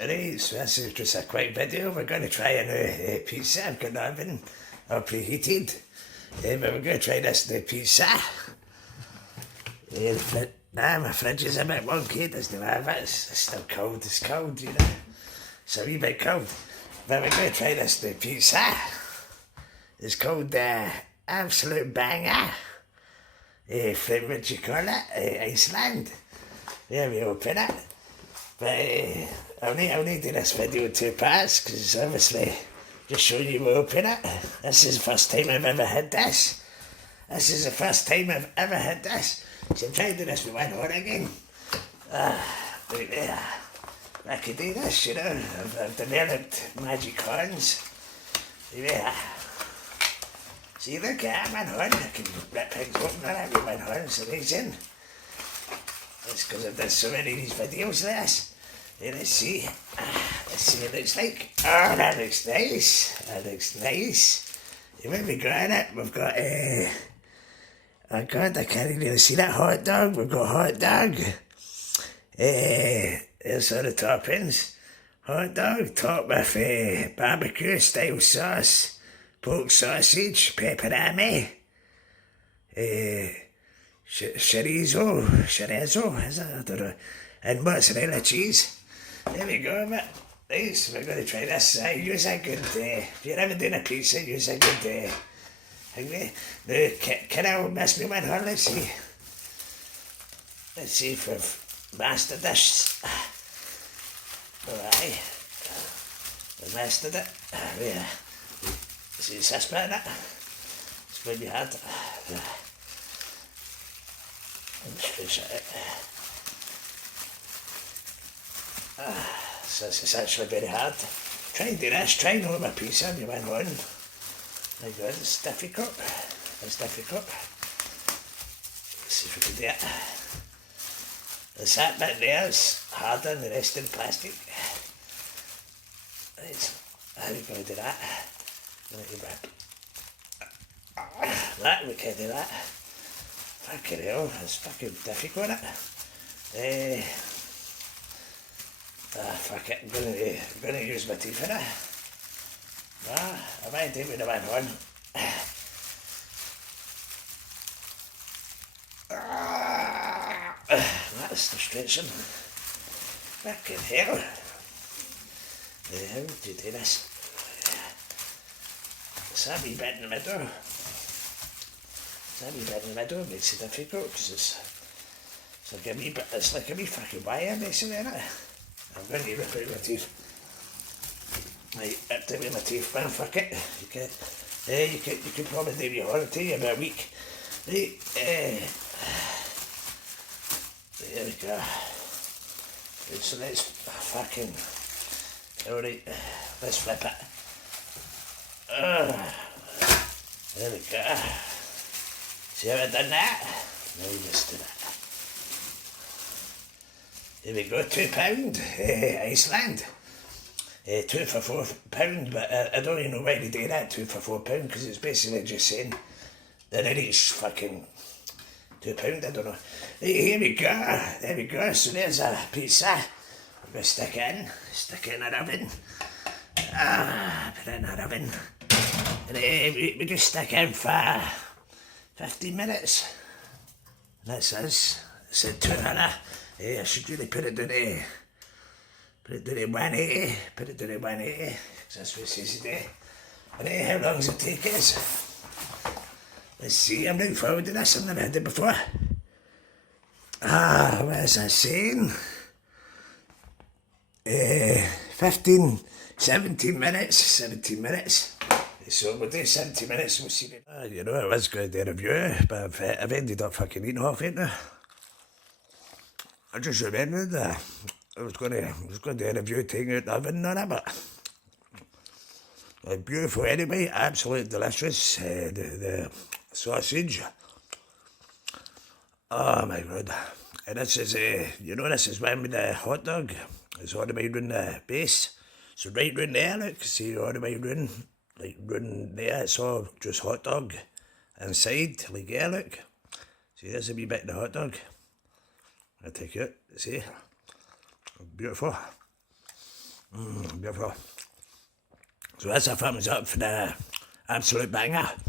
Right, so this is just a quick video. We're going to try a new pizza. I've got the oven all preheated. But we're going to try this new pizza. My fridge is a bit wonky, it doesn't have it. It's still cold, it's cold, you know. It's a wee bit cold. But we're going to try this new pizza. It's called Absolute Banger. From what you call it, Iceland. Yeah, we open it. But I'll need to do this video in 2 parts, because obviously just showing you we open it. This is the first time I've ever had this. This is the first time I've ever had this. So I'm trying to do this with one horn again. Right there. I can do this, you know. I've developed magic horns. Right there. See, look at one horn. I can rip things open on it with one horn. It's amazing. That's because I've done so many of these videos like this. Yeah, let's see what it looks like. Oh, that looks nice. That looks nice. When we got it, we've got oh God, I can't really see that hot dog. We've got hot dog. There's all the toppings. Hot dog topped with barbecue style sauce, pork sausage, pepperami, chorizo, is it? I don't know. And mozzarella cheese. There we go, mate. Nice, we're going to try this. Use a good, if you're ever doing a pizza, use a good thing. Can I mess me one horn? Let's see. Let's see if we've mastered this. Alright. We've mastered it. Yeah. See this bit in it? It's going to be hard. So it's actually very hard. Try and do this, try and hold my pizza and you went on. My God, it's difficult. It's difficult. Let's see if we can do it. There's that bit there, it's harder than the rest of the plastic. Right, how are we going to do that? That, we can do that. Fucking hell, it's fucking difficult, isn't it? Fuck it, I'm gonna use my teeth in it. I might do it with the one horn. That's the stretching. Fucking hell. How do you do this? It's a wee bit in the middle. Makes it difficult because it's like a wee fucking wire basically, isn't it? I'm going to rip out my teeth. Right, ripped out with my teeth, man, fuck it. You could probably do your horn, take you about a week. Right, there we go. Right, so let's fucking, alright, let's flip it. There we go. See how I've done that? Now you just do that. Here we go, £2, Iceland. 2 for £4, but I don't even know why they do that, 2 for £4, because it's basically just saying that it is fucking £2, I don't know. Here we go, there we go, so there's a pizza. We're going to stick it in an oven. Put it in an oven. And we just stick in for 15 minutes. And that's us. It's at 200. I should really put it down to 180. Put it down to 180. That's what it says today. And how long does it take us? Let's see, I'm looking forward to this. I've never had it before. What was I saying? 17 minutes. So we'll do 70 minutes, we'll see. You know, I was going to do a review, but I've ended up fucking eating half it now. I just remembered that I was going to do a review taking out the oven and all that, but beautiful anyway, absolutely delicious. The sausage. Oh my God. And this is, this is one with the hot dog. It's all the way around the base. So right round there, look, see all the way round, like round there, it's all just hot dog inside, like yeah, look. See, there's a wee bit of the hot dog. I take it, see, beautiful. Beautiful. So that's a thumbs up for the absolute banger.